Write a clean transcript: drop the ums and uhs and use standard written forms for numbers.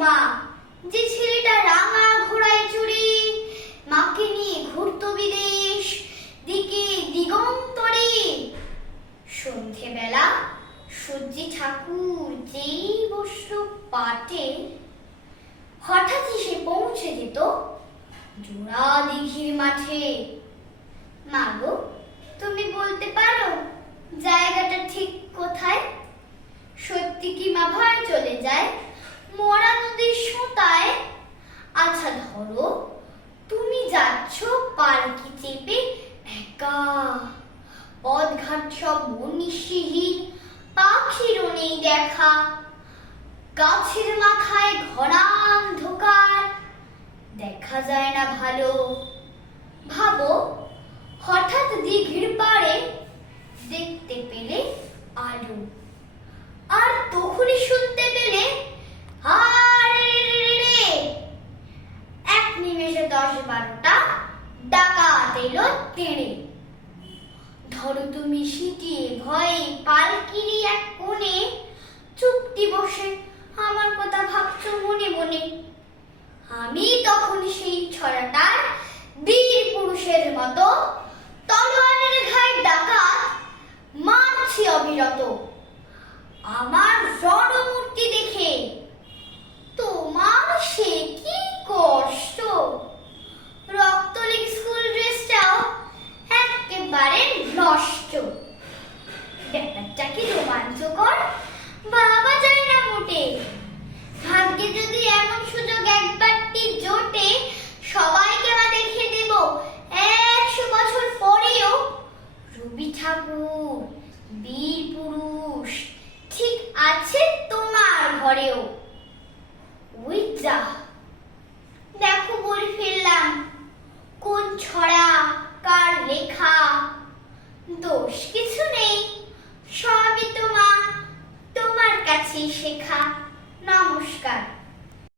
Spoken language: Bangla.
মা, যে ছেলেটা রাঙা ঘোড়ায় চড়ে মাকে নিয়ে ঘুরত বিদেশ দিকে দিগন্তরে। সন্ধেবেলা সূর্যি ঠাকুর যেই বসল পাটে, হঠাৎই সে পৌঁছে যেত জোড়া দিঘির মাঠে। মাগো, তুমি বলতে পারো জায়গাটা ঠিক কোথায়? সত্যি কি মা ভয় চলে যায় মরা নদীর সোঁতায়? আচ্ছা ধরো তুমি যাচ্ছ পালকি চেপে একা, পথঘাট সব মনীষীহীন, পাখিরও নেই দেখা, গাছের মাথায় ঘনা অন্ধকার, দেখা যায় না ভালো। ভাবো হঠাৎ দিঘির পাড়ে দেখতে পেলে আলো, আর তখনই শুনতে পেলে আরে রে, এক নিমেষে 10-12টা ডাকাত এলো তেড়ে। ধরো তুমি সিটিয়ে ভয়ে পালকিরি এক কোণে চুপটি বসে আমার কথা ভাবছো মনে মনে। আমি তখন সেই ছড়াটার বীর পুরুষের মতো তলোয়ারের ঘায়ে ডাকাত মারছি অবিরত। আমার রণমূর্তি দেখে তোমার সে কি কষ্ট, রক্তলিক স্কুল ড্রেসটাও একেবারে নষ্ট। ব্যাপারটা কি রোমাঞ্চকর ভাবা যায় না মোটে। ভাগ্যে যদি এমন সুযোগ একবারটি জোটে, সবাইকে আমরা দেখিয়ে দেব 100 বছর পরেও রবি ঠাকুর বীর পুরুষ ঠিক আছে তোমার ঘরেও। ওই যা দেখো বলে ফেললাম